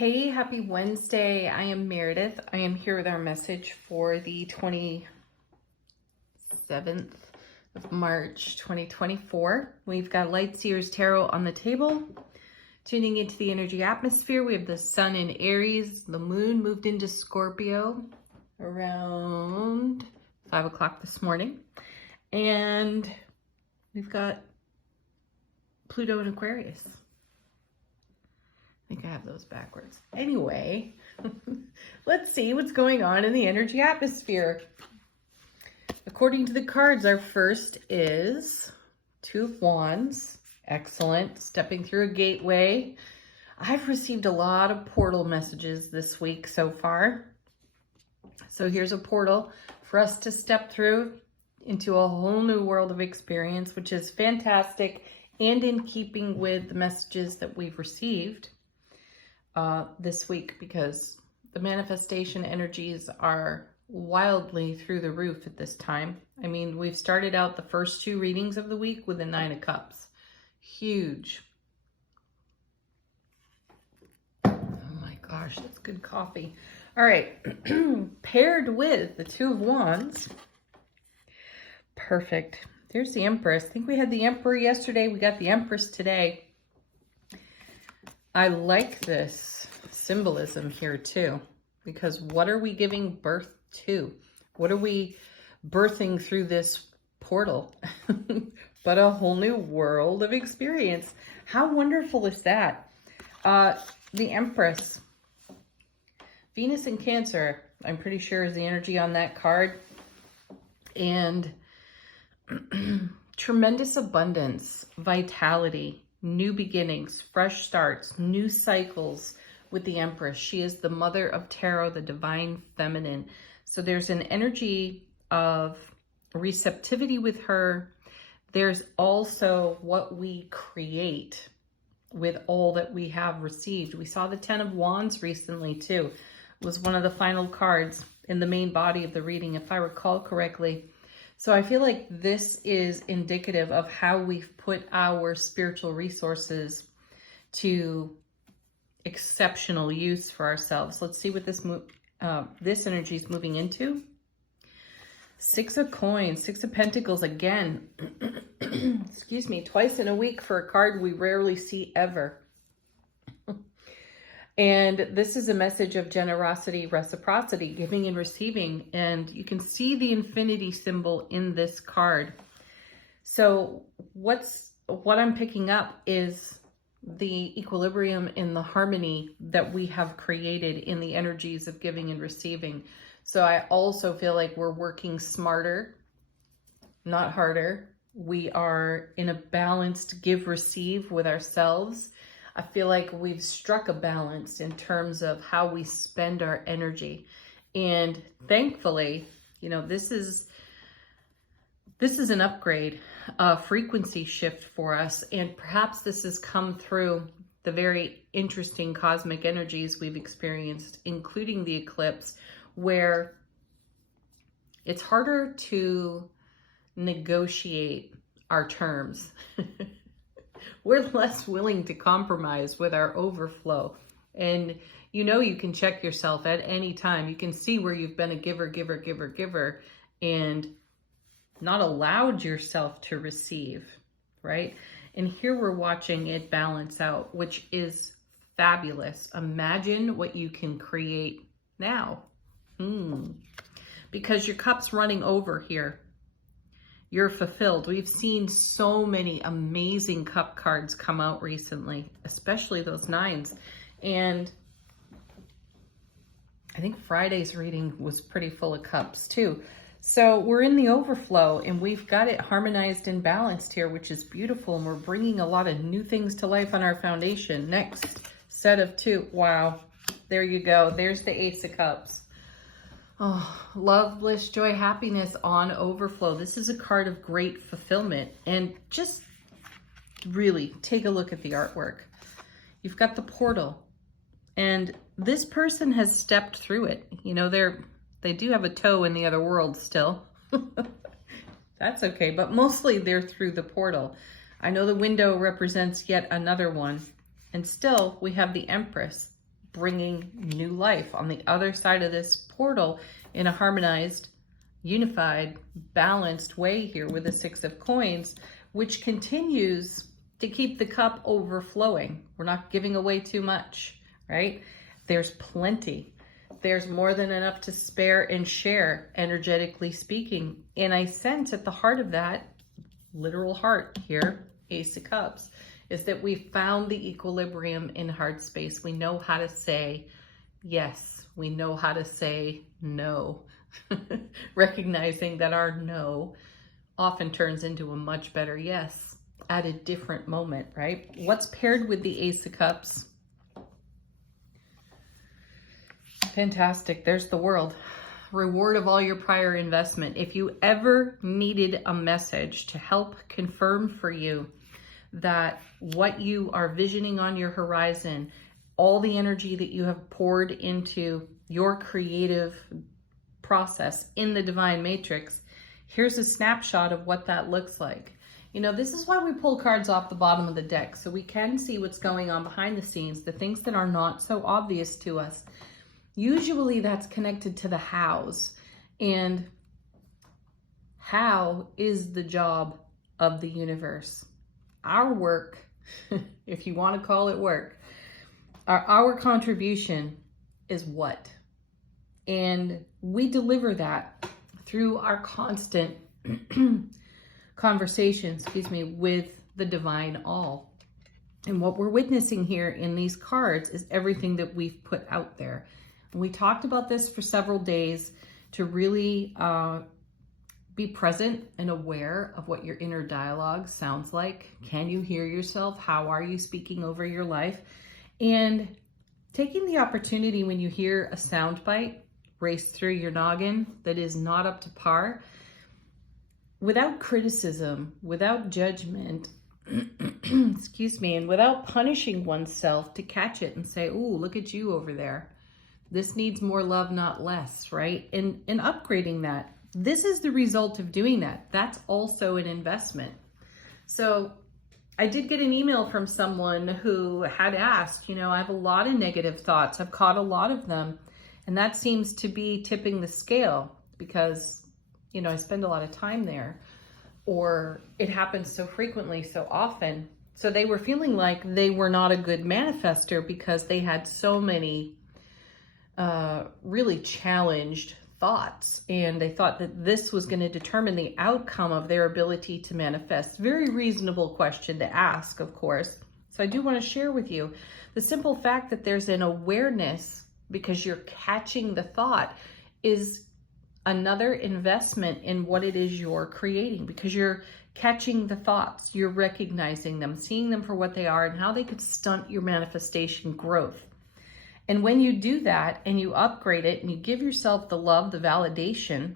Hey, happy Wednesday. I am Meredith. I am here with our message for the 27th of March, 2024. We've got Light Seers Tarot on the table. Tuning into the energy atmosphere, we have the sun in Aries. The moon moved into Scorpio around 5 o'clock this morning. And we've got Pluto in Aquarius. I think I have those backwards. Anyway, let's see what's going on in the energy atmosphere. According to the cards, our first is Two of Wands. Excellent. Stepping through a gateway. I've received a lot of portal messages this week so far. So here's a portal for us to step through into a whole new world of experience, which is fantastic and in keeping with the messages that we've received this week, because the manifestation energies are wildly through the roof at this time. I mean, we've started out the first two readings of the week with the Nine of Cups. Huge. Oh my gosh, that's good coffee. All right, paired with the Two of Wands. Perfect. There's the Empress. I think we had the Emperor yesterday. We got the Empress today. I like this symbolism here too, because what are we giving birth to? What are we birthing through this portal? But a whole new world of experience. How wonderful is that? The Empress. Venus in Cancer, I'm pretty sure is the energy on that card. And tremendous abundance, vitality, new beginnings, fresh starts, new cycles with the Empress. She is the mother of tarot, the divine feminine. So there's an energy of receptivity with her. There's also what we create with all that we have received. We saw the Ten of Wands recently too. It was one of the final cards in the main body of the reading, if I recall correctly. So I feel like this is indicative of how we've put our spiritual resources to exceptional use for ourselves. Let's see what this energy is moving into. Six of Coins, Six of Pentacles again. Excuse me, twice in a week for a card we rarely see ever. And this is a message of generosity, reciprocity, giving and receiving. And you can see the infinity symbol in this card. So what I'm picking up is the equilibrium in the harmony that we have created in the energies of giving and receiving. So I also feel like we're working smarter, not harder. We are in a balanced give-receive with ourselves. I feel like we've struck a balance in terms of how we spend our energy. And thankfully, you know, this is an upgrade, a frequency shift for us. And perhaps this has come through the very interesting cosmic energies we've experienced, including the eclipse, where it's harder to negotiate our terms. We're less willing to compromise with our overflow. And you know, you can check yourself at any time. You can see where you've been a giver, and not allowed yourself to receive, right? And here we're watching it balance out, which is fabulous. Imagine what you can create now. Because your cup's running over here. You're fulfilled. We've seen so many amazing cup cards come out recently, especially those nines. And I think Friday's reading was pretty full of cups too. So we're in the overflow and we've got it harmonized and balanced here, which is beautiful. And we're bringing a lot of new things to life on our foundation. Next set of two. Wow. There you go. There's the Ace of Cups. Oh, love, bliss, joy, happiness on overflow. This is a card of great fulfillment. And just really take a look at the artwork. You've got the portal. And this person has stepped through it. You know, they do have a toe in the other world still. That's okay. But mostly they're through the portal. I know the window represents yet another one. And still, we have the Empress bringing new life on the other side of this portal in a harmonized, unified, balanced way here with the Six of Coins, which continues to keep the cup overflowing. We're not giving away too much, right? There's plenty. There's more than enough to spare and share, energetically speaking. And I sense at the heart of that, literal heart here, Ace of Cups, is that we found the equilibrium in heart space. We know how to say yes. We know how to say no. Recognizing that our no often turns into a much better yes at a different moment, right? What's paired with the Ace of Cups? Fantastic. There's the World. Reward of all your prior investment. If you ever needed a message to help confirm for you that what you are visioning on your horizon, all the energy that you have poured into your creative process in the divine matrix, here's a snapshot of what that looks like. You know, this is why we pull cards off the bottom of the deck, so we can see what's going on behind the scenes, the things that are not so obvious to us. Usually that's connected to the hows, and how is the job of the universe. Our work, if you want to call it work, our contribution is what? And we deliver that through our constant conversation, with the divine all. And what we're witnessing here in these cards is everything that we've put out there. And we talked about this for several days to really be present and aware of what your inner dialogue sounds like. Can you hear yourself? How are you speaking over your life? And taking the opportunity when you hear a sound bite race through your noggin that is not up to par, without criticism, without judgment, excuse me, and without punishing oneself, to catch it and say, ooh, look at you over there. This needs more love, not less, right? And upgrading that. This is the result of doing that. That's also an investment. So I did get an email from someone who had asked, you know, I have a lot of negative thoughts. I've caught a lot of them. And that seems to be tipping the scale because, you know, I spend a lot of time there, or it happens so frequently, so often. So they were feeling like they were not a good manifester because they had so many really challenged thoughts, and they thought that this was going to determine the outcome of their ability to manifest. Very reasonable question to ask, of course. So I do want to share with you the simple fact that there's an awareness, because you're catching the thought, is another investment in what it is you're creating, because you're catching the thoughts, you're recognizing them, seeing them for what they are and how they could stunt your manifestation growth. And when you do that and you upgrade it and you give yourself the love, the validation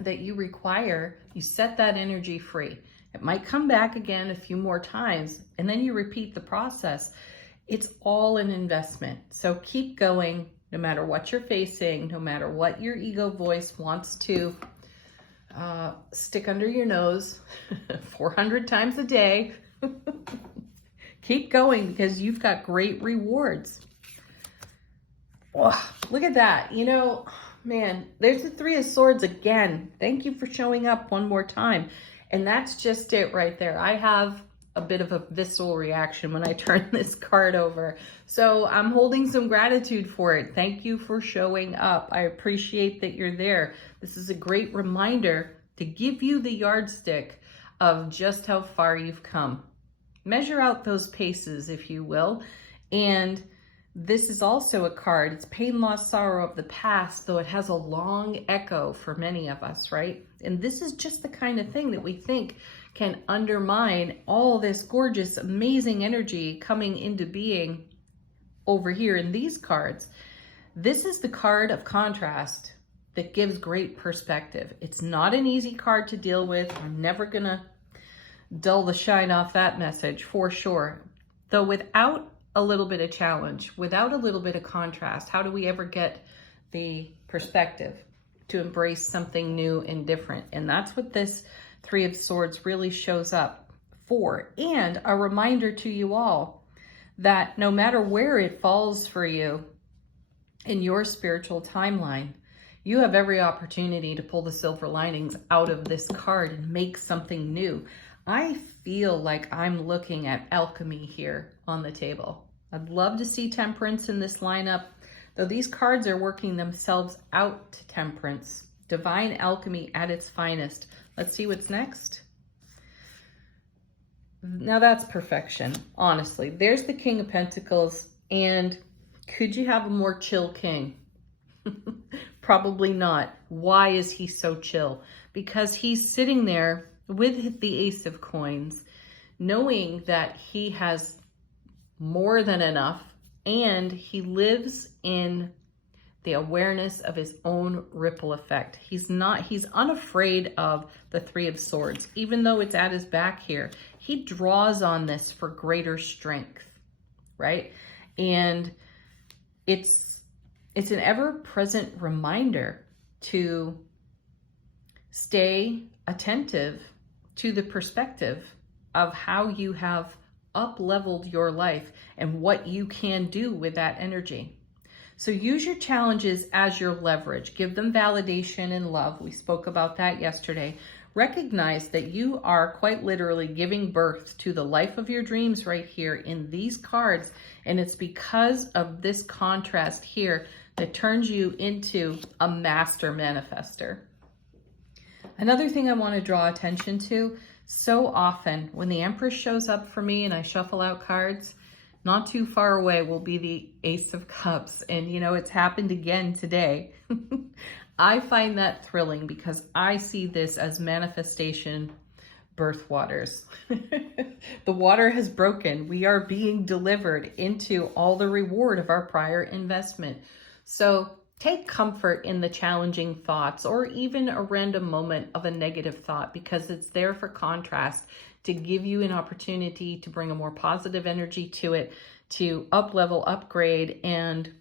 that you require, you set that energy free. It might come back again a few more times, and then you repeat the process. It's all an investment. So keep going, no matter what you're facing, no matter what your ego voice wants to stick under your nose 400 times a day. Keep going, because you've got great rewards. Oh, look at that. You know, man, there's the Three of Swords again. Thank you for showing up one more time. And that's just it right there. I have a bit of a visceral reaction when I turn this card over. So I'm holding some gratitude for it. Thank you for showing up. I appreciate that you're there. This is a great reminder to give you the yardstick of just how far you've come. Measure out those paces, if you will. And this is also a card. It's pain, loss, sorrow of the past, though it has a long echo for many of us, right? And this is just the kind of thing that we think can undermine all this gorgeous, amazing energy coming into being over here in these cards. This is the card of contrast that gives great perspective. It's not an easy card to deal with. I'm never gonna dull the shine off that message for sure. Though without a little bit of challenge, without a little bit of contrast, how do we ever get the perspective to embrace something new and different? And that's what this Three of Swords really shows up for. And a reminder to you all that no matter where it falls for you in your spiritual timeline, you have every opportunity to pull the silver linings out of this card and make something new. I feel like I'm looking at alchemy here on the table. I'd love to see temperance in this lineup, though these cards are working themselves out to temperance. Divine alchemy at its finest. Let's see what's next. Now that's perfection, honestly. There's the King of Pentacles, and could you have a more chill king? Probably not. Why is he so chill? Because he's sitting there with the Ace of Coins, knowing that he has more than enough, and he lives in the awareness of his own ripple effect. He's unafraid of the Three of Swords, even though it's at his back here. He draws on this for greater strength, right? And it's an ever-present reminder to stay attentive to the perspective of how you have up-leveled your life and what you can do with that energy. So use your challenges as your leverage. Give them validation and love. We spoke about that yesterday. Recognize that you are quite literally giving birth to the life of your dreams right here in these cards. And it's because of this contrast here that turns you into a master manifester. Another thing I want to draw attention to, so often when the Empress shows up for me and I shuffle out cards, not too far away will be the Ace of Cups. And you know, it's happened again today. I find that thrilling because I see this as manifestation birth waters. The water has broken. We are being delivered into all the reward of our prior investment. So take comfort in the challenging thoughts or even a random moment of a negative thought, because it's there for contrast to give you an opportunity to bring a more positive energy to it, to up-level, upgrade, and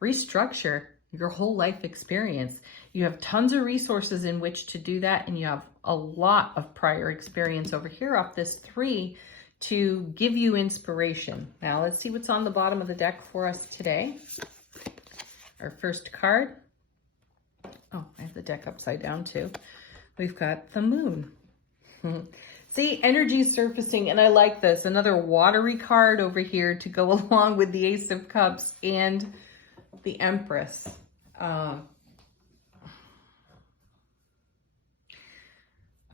restructure your whole life experience. You have tons of resources in which to do that, and you have a lot of prior experience over here off this 3 to give you inspiration. Now let's see what's on the bottom of the deck for us today. Our first card. Oh, I have the deck upside down too. We've got the Moon. See, energy surfacing, and I like this. Another watery card over here to go along with the Ace of Cups and the Empress.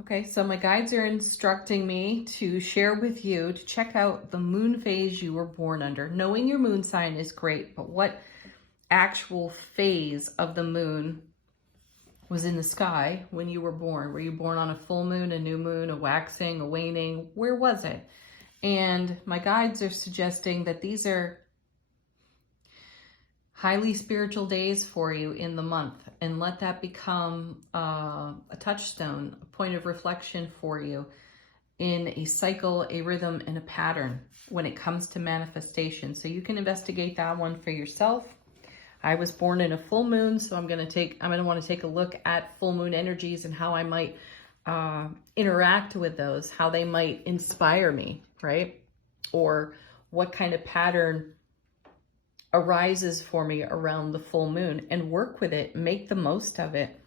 Okay, so my guides are instructing me to share with you to check out the moon phase you were born under. Knowing your moon sign is great, but what actual phase of the moon was in the sky when you were born? Were you born on a full moon, a new moon, a waxing, a waning? Where was it? And my guides are suggesting that these are highly spiritual days for you in the month, and let that become a touchstone, a point of reflection for you in a cycle, a rhythm, and a pattern when it comes to manifestation. So you can investigate that one for yourself. I was born in a full moon, so I'm going to want to take a look at full moon energies and how I might interact with those, how they might inspire me, right? Or what kind of pattern arises for me around the full moon, and work with it, make the most of it.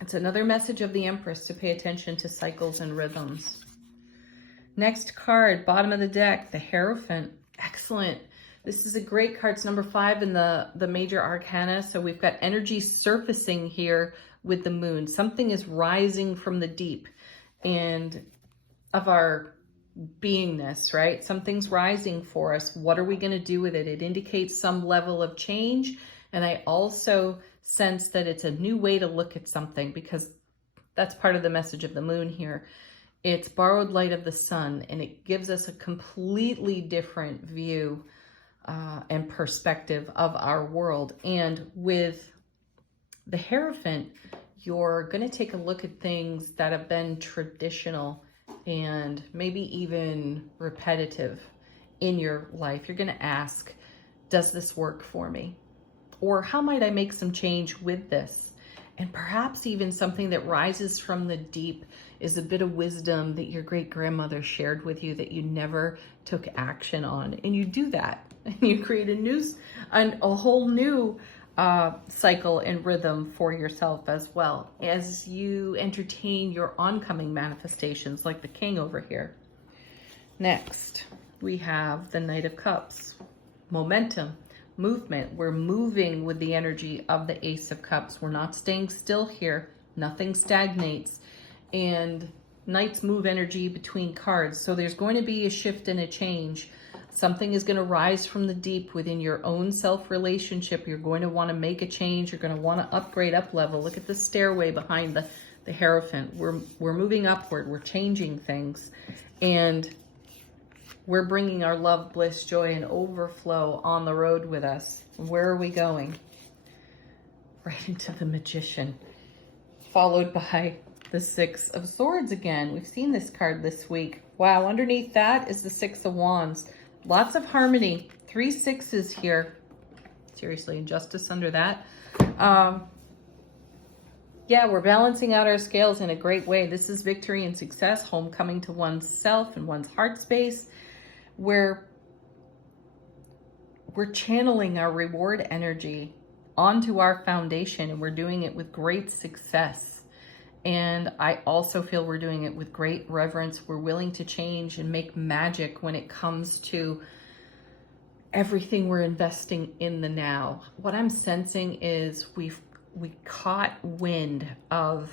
It's another message of the Empress to pay attention to cycles and rhythms. Next card, bottom of the deck, the Hierophant. Excellent. This is a great card. It's number 5 in the major arcana. So we've got energy surfacing here with the moon. Something is rising from the deep and of our beingness, right? Something's rising for us. What are we going to do with it? It indicates some level of change. And I also sense that it's a new way to look at something, because that's part of the message of the moon here. It's borrowed light of the sun, and it gives us a completely different view and perspective of our world. And with the Hierophant, you're going to take a look at things that have been traditional and maybe even repetitive in your life. You're going to ask, does this work for me? Or how might I make some change with this? And perhaps even something that rises from the deep is a bit of wisdom that your great grandmother shared with you that you never took action on. And you do that and you create a whole new cycle and rhythm for yourself as well as you entertain your oncoming manifestations like the king over here. Next, we have the Knight of Cups, momentum, movement. We're moving with the energy of the Ace of Cups. We're not staying still here. Nothing stagnates. And knights move energy between cards. So there's going to be a shift and a change. Something is going to rise from the deep within your own self-relationship. You're going to want to make a change. You're going to want to upgrade, up level. Look at the stairway behind the Hierophant. We're moving upward. We're changing things. And we're bringing our love, bliss, joy, and overflow on the road with us. Where are we going? Right into the Magician, followed by the Six of Swords again. We've seen this card this week. Wow, underneath that is the Six of Wands. Lots of harmony. 3 sixes here. Seriously, injustice under that. Yeah, we're balancing out our scales in a great way. This is victory and success, homecoming to one's self and one's heart space, where we're channeling our reward energy onto our foundation, and we're doing it with great success. And I also feel we're doing it with great reverence. We're willing to change and make magic when it comes to everything we're investing in the now. What I'm sensing is we caught wind of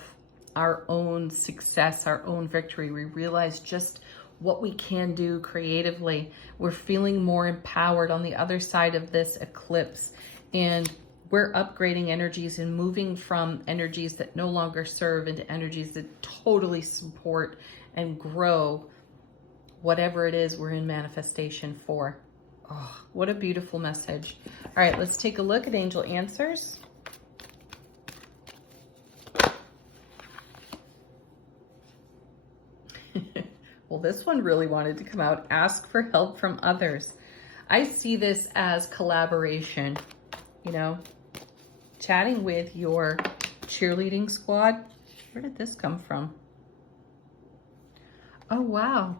our own success, our own victory. We realized just what we can do creatively. We're feeling more empowered on the other side of this eclipse, and we're upgrading energies and moving from energies that no longer serve into energies that totally support and grow whatever it is we're in manifestation for. Oh, what a beautiful message. All right, let's take a look at angel answers. Well, this one really wanted to come out. Ask for help from others. I see this as collaboration, you know, chatting with your cheerleading squad. Where did this come from? Oh, wow.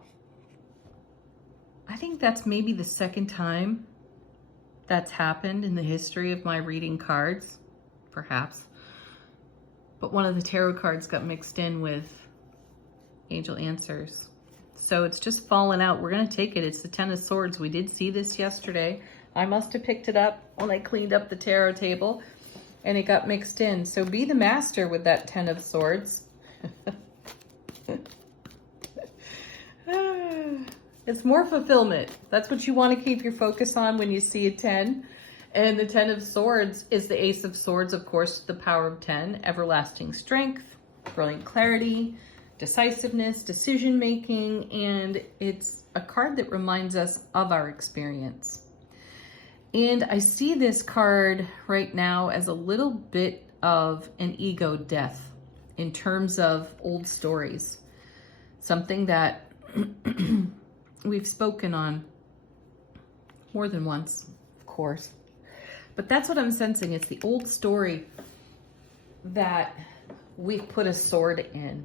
I think that's maybe the second time that's happened in the history of my reading cards, perhaps. But one of the tarot cards got mixed in with angel answers. So it's just fallen out. We're going to take it. It's the Ten of Swords. We did see this yesterday. I must have picked it up when I cleaned up the tarot table and it got mixed in. So be the master with that Ten of Swords. It's more fulfillment. That's what you want to keep your focus on when you see a 10. And the 10 of Swords is the Ace of Swords, of course, the power of 10, everlasting strength, brilliant clarity, decisiveness, decision-making, and it's a card that reminds us of our experience. And I see this card right now as a little bit of an ego death in terms of old stories. Something that we've spoken on more than once, of course. But that's what I'm sensing. It's the old story that we've put a sword in.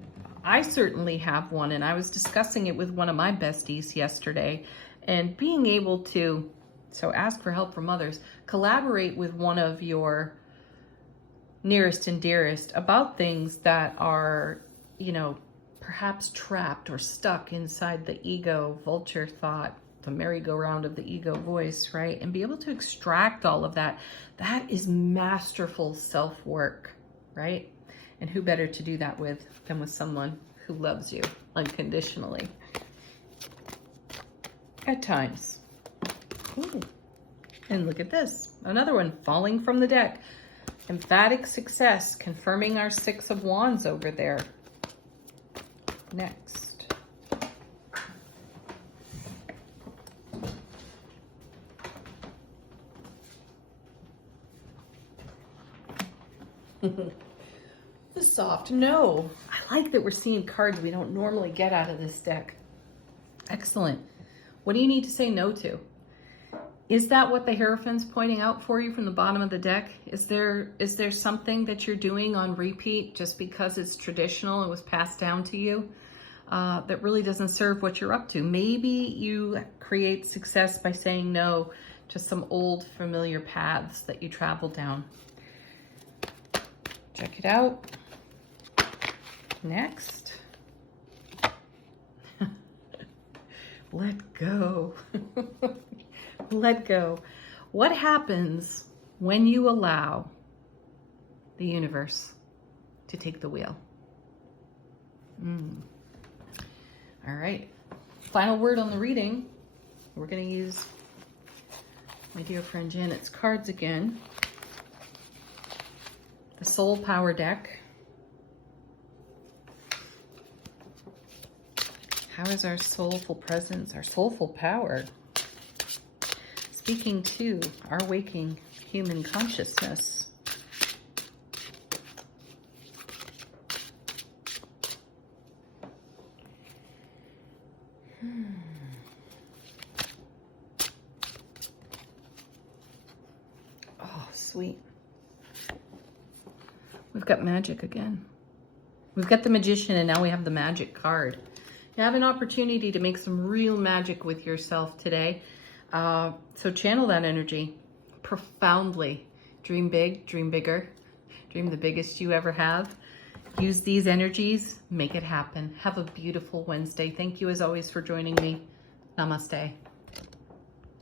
I certainly have one, and I was discussing it with one of my besties yesterday, and being able to, so ask for help from others, collaborate with one of your nearest and dearest about things that are, you know, perhaps trapped or stuck inside the ego vulture thought, the merry-go-round of the ego voice, right? And be able to extract all of that. That is masterful self-work, right? And who better to do that with than with someone who loves you unconditionally. At times. Ooh. And look at this. Another one falling from the deck. Emphatic success, confirming our Six of Wands over there. Next. The soft no. I like that we're seeing cards we don't normally get out of this deck. Excellent. What do you need to say no to? Is that what the Hierophant's pointing out for you from the bottom of the deck? Is there something that you're doing on repeat just because it's traditional and was passed down to you that really doesn't serve what you're up to? Maybe you create success by saying no to some old familiar paths that you travel down. Check it out. Next. Let go. Let go. What happens when you allow the universe to take the wheel? All right. Final word on the reading. We're going to use my dear friend Janet's cards again. The Soul Power deck. How is our soulful presence, our soulful power speaking to our waking human consciousness? Oh, sweet. We've got magic again. We've got the Magician, and now we have the Magic card. You have an opportunity to make some real magic with yourself today. So channel that energy profoundly. Dream big, dream bigger, dream the biggest you ever have. Use these energies, make it happen. Have a beautiful Wednesday. Thank you as always for joining me. Namaste.